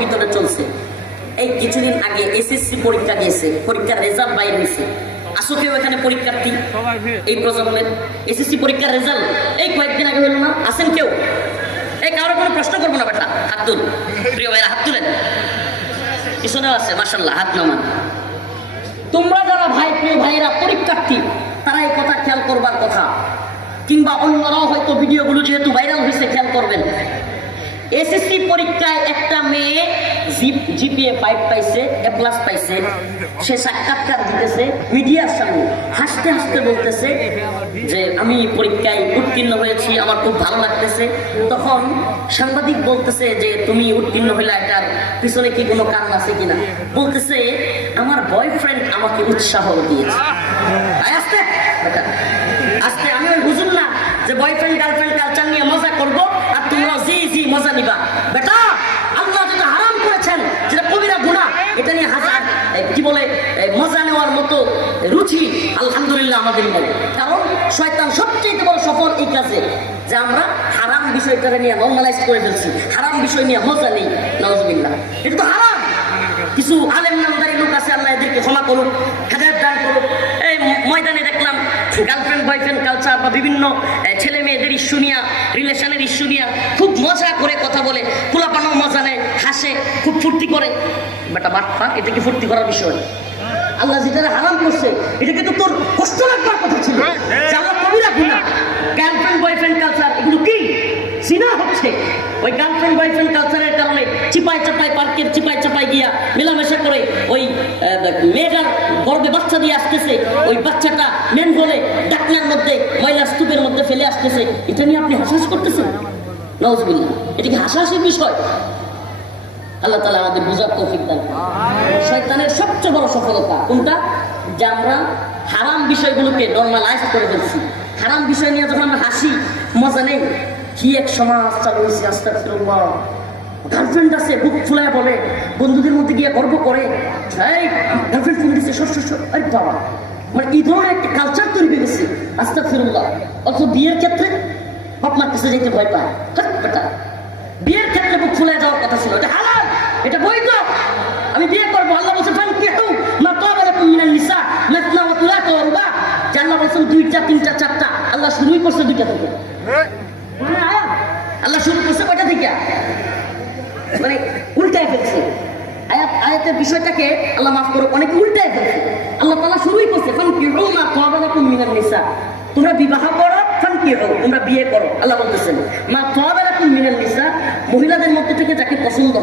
ভিতরে চলছে। এই কিছুদিন আগে এসএসসি পরীক্ষা দিয়েছে, পরীক্ষার রেজাল্ট বাইর হয়েছে। আসো কেউ এখানে পরীক্ষার্থী এই প্রজন্মের এসএসসি পরীক্ষার রেজাল্ট এই কয়েকদিন আগে হলো না? আসেন কেউ? এই কারো কোনো প্রশ্ন করবো না বেটা, হাত তুল। প্রিয় ভাইরা হাত তুলেন, পিছনেও আছে মাশাআল্লাহ, হাত নামান। তোমরা যারা ভাই প্রিয় ভাইয়েরা পরীক্ষার্থী, তারা এই কথা খেয়াল করবার কথা, কিংবা অন্যরাও হয়তো ভিডিওগুলো যেহেতু ভাইরাল হয়েছে খেয়াল করবেন। এসএসসি পরীক্ষায় একটা মেয়ে জিপিএ 5 পাইছে, A+ পাইছে। সে সাক্ষাৎকার দিতেছে মিডিয়ার সামনে, হাসতে হাসতে বলতেছে যে আমি পরীক্ষায় উত্তীর্ণ হয়েছি, আমার খুব ভালো লাগতেছে। তখন সাংবাদিক বলতেছে যে তুমি উত্তীর্ণ হইলে এটার পিছনে কি কোনো কারণ আছে কিনা? বলতেছে আমার বয়ফ্রেন্ড আমাকে উৎসাহ দিয়েছে। আস্তে আস্তে আমি ওই বুঝুন না যে বয়ফ্রেন্ড গার্লফ্রেন্ড কালচার নিয়ে মজা করবো আর তোমরা জি মজা নিবা। বেটা, আল্লাহ যেটা হারাম করেছেন, যেটা কবিরা গুনাহ, এটা নিয়ে হাজার কি বলে মজা নেওয়ার মতো রুচি আলহামদুলিল্লাহ আমাদের নেই। কারণ শয়তান সবচেয়ে বড় সফল এই কাজে যে আমরা হারাম বিষয়টা নিয়ে নর্মালাইজ করে ফেলছি, হারাম বিষয় নিয়ে মজা নেই। নাউজুবিল্লাহ, এটা তো হারাম। কিছু আলেম নামদারি লোক আছে, আল্লাহ এদেরকে ক্ষমা করুক, হেদায়েত দান করুক। এই ময়দানে দেখলাম গার্লফ্রেন্ড বয়ফ্রেন্ড কালচার বা বিভিন্ন ছেলে মেয়েদের ইস্যু নিয়ে, রিলেশনের ইস্যু নিয়ে খুব মজা করে কথা বলে, পোলাপানো মজা নেয়, হাসে, খুব ফুর্তি করে। বেটা বাটপা, এটা কি ফুর্তি করার বিষয়? আল্লাহ যেটা হারাম করছে এটা কিন্তু তোর কষ্ট লাগবার কথা ছিল। আল্লাহ কবিরা গুনাহ। গার্লফ্রেন্ড বয়ফ্রেন্ড কালচার এগুলো কি জিনা হচ্ছে। ওই গার্লফ্রেন্ড বয়ফ্রেন্ড কালচারের কারণে চিপাই চাপাই, পার্কের চিপাই চাপাই গিয়া মেলামেশা করে ওই মেয়েটার গর্ভে বাচ্চা দিয়ে আসতেছে, ওই বাচ্চাটা মেন হলে ডাকনার মধ্যে ময়লা স্তূপের মধ্যে ফেলে আসতেছে। এটা নিয়ে আপনি হাসাহাস করতেছেন? নাউজুবিল্লাহ, এটা কি হাসাহাসির বিষয়? আল্লাহ তাআলা আমাদের বুঝার তৌফিক দান করুন। শয়তানের সবচেয়ে বড় সফলতা কোনটা? যে আমরা হারাম বিষয়গুলোকে নর্মালাইজ করে ফেলছি। হারাম বিষয় নিয়ে যখন আমরা হাসি মজা নেই, কি এক সমাজ চালু হয়েছে। আস্তাগফিরুল্লাহ, গার্লফ্রেন্ড আছে বুক ফুলায় বলে, বন্ধুদের মধ্যে গিয়ে গর্ব করে, এই গার্লফ্রেন্ড ফোন দিচ্ছে, আরে বাবা, মানে এই ধরনের একটা কালচার তৈরি হয়ে গেছে। আস্তাগফিরুল্লাহ। অথচ বিয়ের ক্ষেত্রে বাপ মার কাছে যেতে ভয় পায়। বেটা, বিয়ের ক্ষেত্রে বুক ফুলায় যাওয়ার কথা ছিল, এটা হালাল, এটা বৈধ, আমি বিয়ে করবো। আল্লাহ বলছে ফানকিহু মা তাবা লাকুম মিনান নিসা মাসনা ওয়া থুলাথা ওয়া রুবা। আল্লাহ বলছেন 2টা 3টা 4টা। আল্লাহ শুরুই করছে 2টা থেকে। আল্লাহ শুরু করছে কয়টা থেকে? মানে উল্টায় ফেলছে আয়াতের বিষয়টাকে। আল্লাহ মাফ করো, অনেক উল্টায় ফেলছে। আল্লাহ তাআলা শুরুই করছে ফানকিহু মা তাবা লাকুম মিনান নিসা, তোমরা বিবাহ করো, ফানকিহু তোমরা বিয়ে করো। আল্লাহ বলতেছেন মা তাবা লাকুম মিনান নিসা, মহিলাদের মধ্যে থেকে যাকে পছন্দ